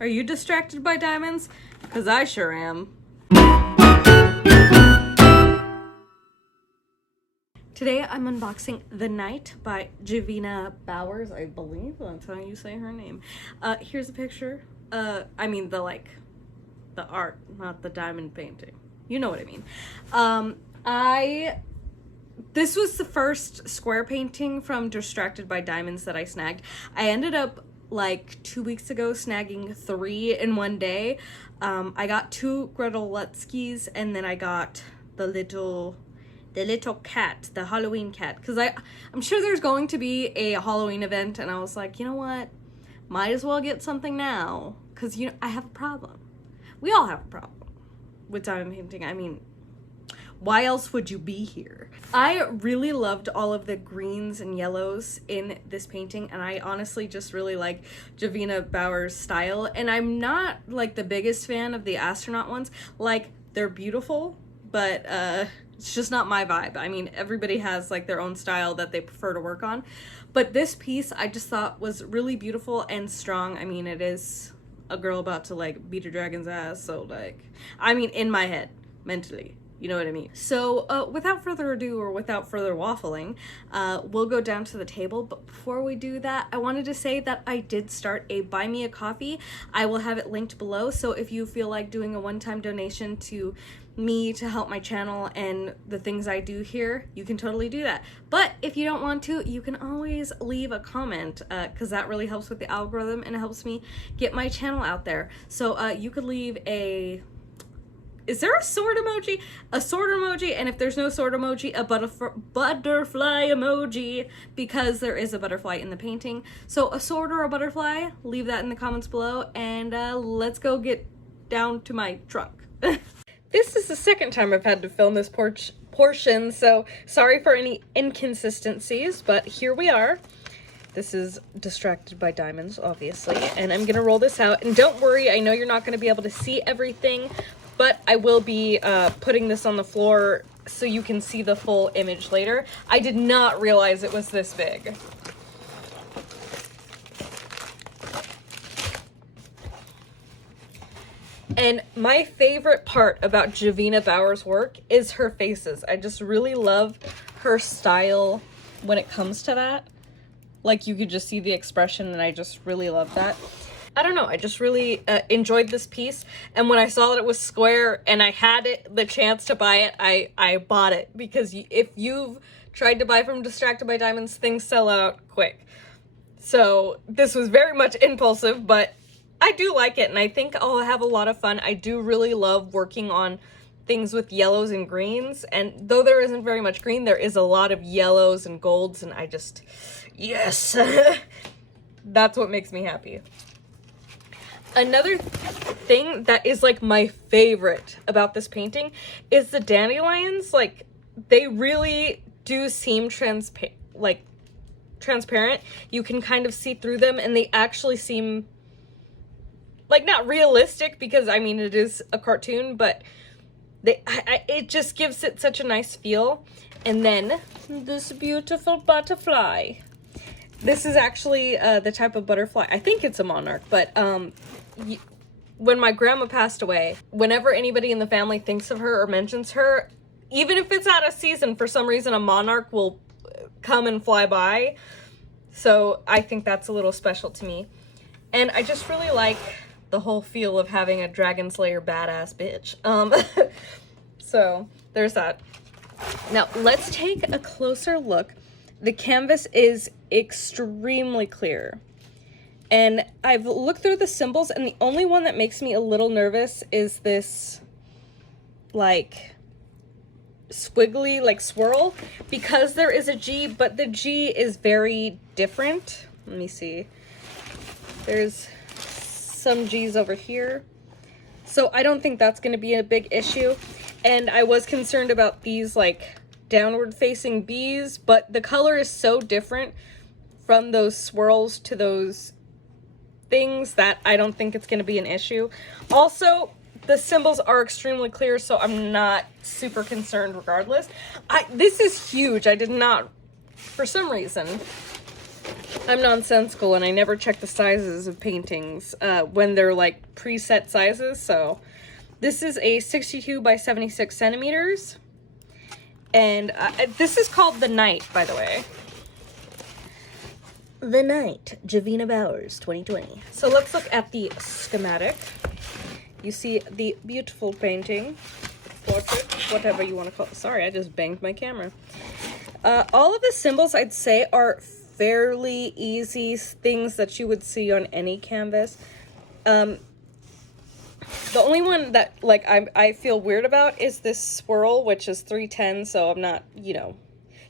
Are you distracted by diamonds? Because I sure am. Today I'm unboxing The Night by Javina Bowers, I believe that's how you say her name. Here's a picture. I mean the art, not the diamond painting. You know what I mean. This was the first square painting from Distracted by Diamonds that I snagged. I ended up like 2 weeks ago snagging 3 in one day. I got 2 Gretelutskis, and then I got the little cat, the Halloween cat, because I'm sure there's going to be a Halloween event, and I was like, you know what, might as well get something now, because I have a problem. We all have a problem with diamond painting. I mean, why else would you be here? I really loved all of the greens and yellows in this painting, and I honestly just really like Javina Bowers' style. And I'm not like the biggest fan of the astronaut ones. Like, they're beautiful, but it's just not my vibe. I mean, everybody has like their own style that they prefer to work on. But this piece I just thought was really beautiful and strong. I mean, it is a girl about to like beat a dragon's ass, so like, I mean, in my head, mentally. You know what I mean? So without further ado, or without further waffling, we'll go down to the table. But before we do that, I wanted to say that I did start a Buy Me a Coffee. I will have it linked below. So if you feel like doing a one-time donation to me to help my channel and the things I do here, you can totally do that. But if you don't want to, you can always leave a comment, because that really helps with the algorithm and it helps me get my channel out there. So you could leave a... Is there a sword emoji? A sword emoji, and if there's no sword emoji, a butterfly emoji, because there is a butterfly in the painting. So a sword or a butterfly, leave that in the comments below, and let's go get down to my truck. This is the second time I've had to film this portion, so sorry for any inconsistencies, but here we are. This is Distracted by Diamonds, obviously, and I'm gonna roll this out. And don't worry, I know you're not gonna be able to see everything, but I will be putting this on the floor so you can see the full image later. I did not realize it was this big. And my favorite part about Javina Bowers' work is her faces. I just really love her style when it comes to that. Like, you could just see the expression, and I just really love that. I don't know, I just really enjoyed this piece, and when I saw that it was square and I had the chance to buy it, I bought it, because if you've tried to buy from Distracted by Diamonds, things sell out quick. So this was very much impulsive, but I do like it, and I think I'll have a lot of fun. I do really love working on things with yellows and greens, and though there isn't very much green, there is a lot of yellows and golds, and I just, yes, that's what makes me happy. Another thing that is like my favorite about this painting is the dandelions. Like, they really do seem transparent. You can kind of see through them, and they actually seem like not realistic, because I mean it is a cartoon, but it just gives it such a nice feel. And then this beautiful butterfly. This is actually the type of butterfly, I think it's a monarch, but when my grandma passed away, whenever anybody in the family thinks of her or mentions her, even if it's out of season, for some reason a monarch will come and fly by. So I think that's a little special to me. And I just really like the whole feel of having a dragon slayer badass bitch. So there's that. Now let's take a closer look. The canvas is extremely clear. And I've looked through the symbols, and the only one that makes me a little nervous is this, like, squiggly, like, swirl, because there is a G, but the G is very different. Let me see. There's some G's over here. So I don't think that's going to be a big issue. And I was concerned about these, like, downward-facing B's, but the color is so different from those swirls to those things that I don't think it's going to be an issue. Also, the symbols are extremely clear, so I'm not super concerned regardless. This is huge. I did not, for some reason, I'm nonsensical and I never check the sizes of paintings when they're like preset sizes. So this is a 62 by 76 centimeters. And this is called The Night, by the way. The Night, Javina Bowers, 2020. So let's look at the schematic. You see the beautiful painting, portrait, whatever you want to call it. Sorry, I just banged my camera. All of the symbols, I'd say, are fairly easy things that you would see on any canvas. The only one that, like, I feel weird about is this swirl, which is 310, so I'm not, you know,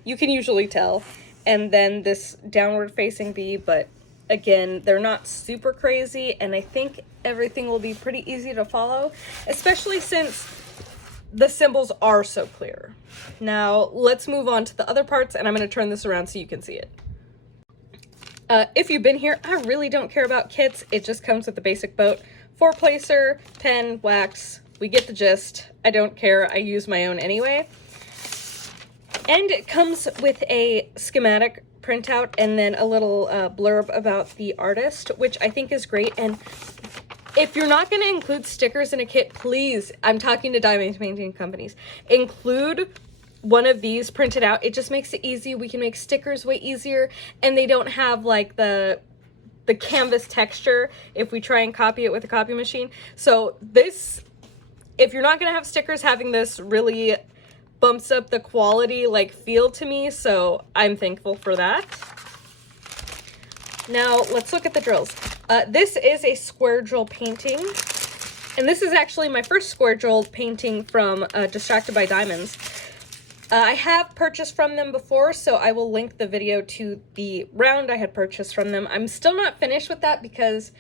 you can usually tell. And then this downward facing bee, but again, they're not super crazy, and I think everything will be pretty easy to follow, especially since the symbols are so clear. Now, let's move on to the other parts, and I'm going to turn this around so you can see it. If you've been here, I really don't care about kits. It just comes with the basic boat. 4-placer, pen, wax. We get the gist. I don't care. I use my own anyway. And it comes with a schematic printout and then a little blurb about the artist, which I think is great. And if you're not going to include stickers in a kit, please, I'm talking to diamond painting companies, include one of these printed out. It just makes it easy. We can make stickers way easier, and they don't have like the canvas texture if we try and copy it with a copy machine. So this, if you're not going to have stickers, having this really bumps up the quality like feel to me, so I'm thankful for that. Now let's look at the drills. This is a square drill painting, and this is actually my first square drill painting from Distracted by Diamonds. I have purchased from them before, so I will link the video to the round I had purchased from them. I'm still not finished with that because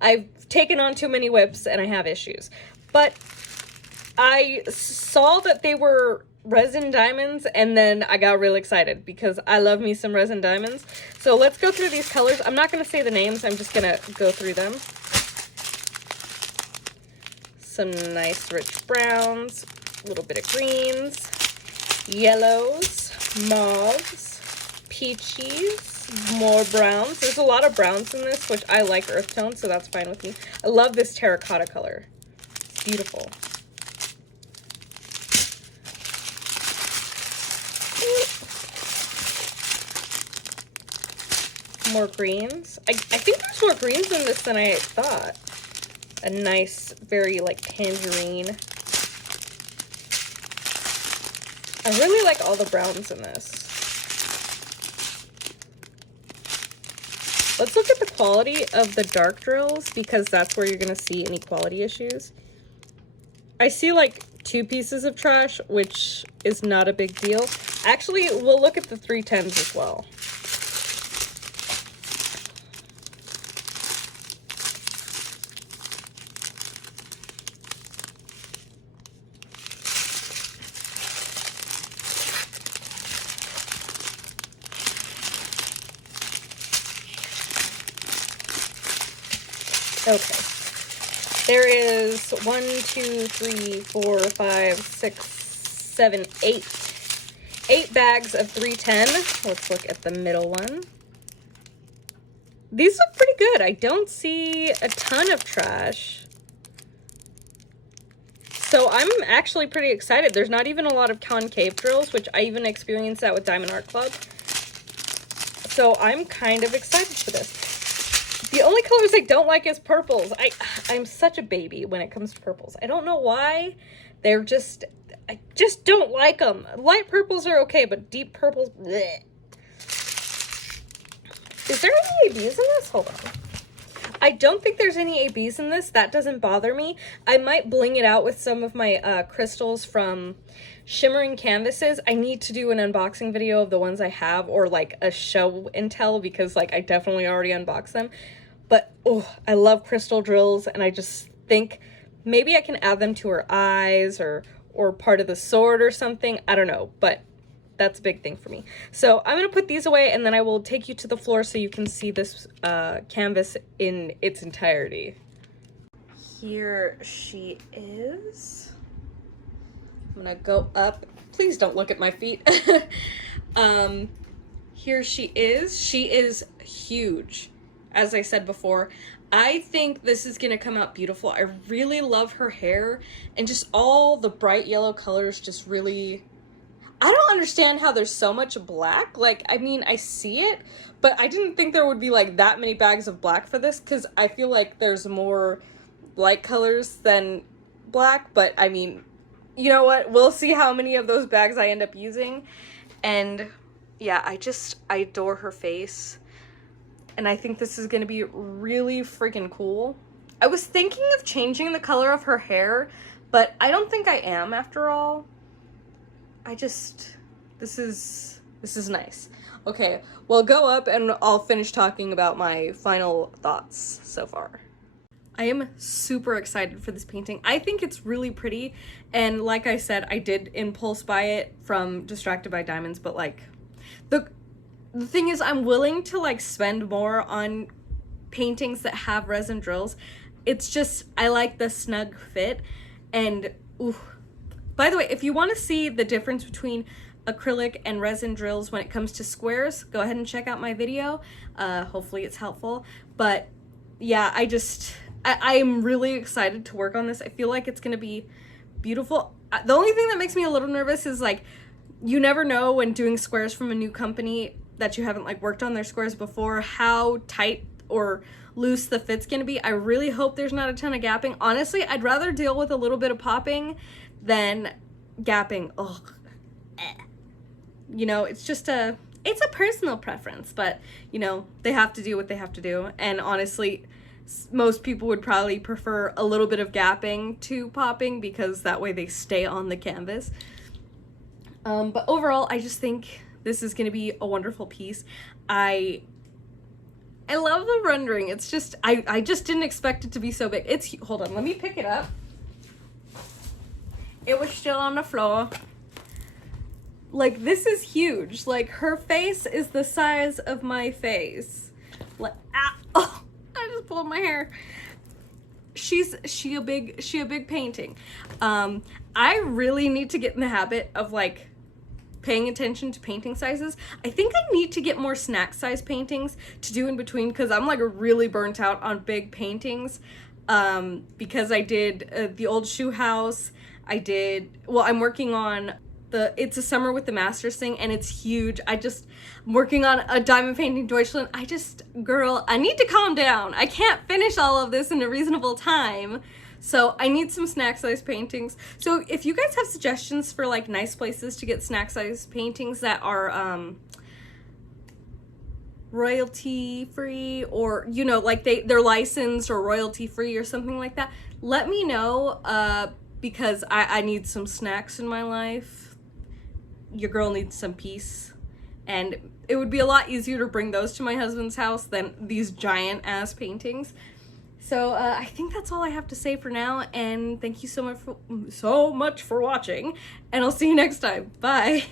I've taken on too many whips and I have issues. But I saw that they were resin diamonds, and then I got really excited because I love me some resin diamonds. So let's go through these colors. I'm not going to say the names, I'm just going to go through them. Some nice rich browns, a little bit of greens, yellows, mauves, peaches, more browns. There's a lot of browns in this, which I like earth tones, so that's fine with me. I love this terracotta color. It's beautiful. More greens. I think there's more greens in this than I thought. A nice, very like tangerine. I really like all the browns in this. Let's look at the quality of the dark drills, because that's where you're going to see any quality issues. I see like 2 pieces of trash, which is not a big deal. Actually, we'll look at the 310s as well. Okay, there is 1, 2, 3, 4, 5, 6, 7, 8 bags of 310. Let's look at the middle one. These look pretty good. I don't see a ton of trash. So I'm actually pretty excited. There's not even a lot of concave drills, which I even experienced that with Diamond Art Club. So I'm kind of excited for this. The only colors I don't like is purples. I'm such a baby when it comes to purples. I don't know why. They're just, I just don't like them. Light purples are okay, but deep purples, bleh. Is there any ABs in this? Hold on. I don't think there's any ABs in this. That doesn't bother me. I might bling it out with some of my crystals from Shimmering Canvases. I need to do an unboxing video of the ones I have, or like a show and tell, because like I definitely already unboxed them. But oh, I love crystal drills, and I just think maybe I can add them to her eyes or part of the sword or something. I don't know, but that's a big thing for me. So I'm going to put these away, and then I will take you to the floor so you can see this canvas in its entirety. Here she is. I'm going to go up. Please don't look at my feet. here she is. She is huge, as I said before. I think this is gonna come out beautiful. I really love her hair, and just all the bright yellow colors just really... I don't understand how there's so much black. Like, I mean, I see it, but I didn't think there would be like that many bags of black for this, because I feel like there's more light colors than black. But I mean, you know what? We'll see how many of those bags I end up using. And yeah, I adore her face. And I think this is going to be really freaking cool. I was thinking of changing the color of her hair, but I don't think I am after all. This is nice. Okay, well, go up and I'll finish talking about my final thoughts so far. I am super excited for this painting. I think it's really pretty, and like I said, I did impulse buy it from Distracted by Diamonds, but like, the thing is, I'm willing to like spend more on paintings that have resin drills. It's just, I like the snug fit, and ooh. By the way, if you want to see the difference between acrylic and resin drills when it comes to squares, go ahead and check out my video. Hopefully it's helpful. But yeah, I'm really excited to work on this. I feel like it's going to be beautiful. The only thing that makes me a little nervous is like, you never know when doing squares from a new company that you haven't like worked on their squares before, how tight or loose the fit's going to be. I really hope there's not a ton of gapping. Honestly, I'd rather deal with a little bit of popping than gapping. Ugh. You know, it's a personal preference, but you know, they have to do what they have to do. And honestly, most people would probably prefer a little bit of gapping to popping, because that way they stay on the canvas. But overall, I just think this is going to be a wonderful piece. I love the rendering. It's just, I just didn't expect it to be so big. Hold on, let me pick it up. It was still on the floor. Like, this is huge. Like, her face is the size of my face. Like, oh, I just pulled my hair. She a big painting. I really need to get in the habit of like paying attention to painting sizes. I think I need to get more snack size paintings to do in between, because I'm like really burnt out on big paintings. Because I did the old shoe house. I'm working on It's a Summer with the Masters thing, and it's huge. I'm working on a diamond painting Deutschland. Girl, I need to calm down. I can't finish all of this in a reasonable time. So I need some snack size paintings. So if you guys have suggestions for like nice places to get snack size paintings that are royalty free, or you know, like they're licensed or royalty free or something like that, let me know, because I need some snacks in my life. Your girl needs some peace, and it would be a lot easier to bring those to my husband's house than these giant ass paintings. So I think that's all I have to say for now, and thank you so much for watching, and I'll see you next time. Bye.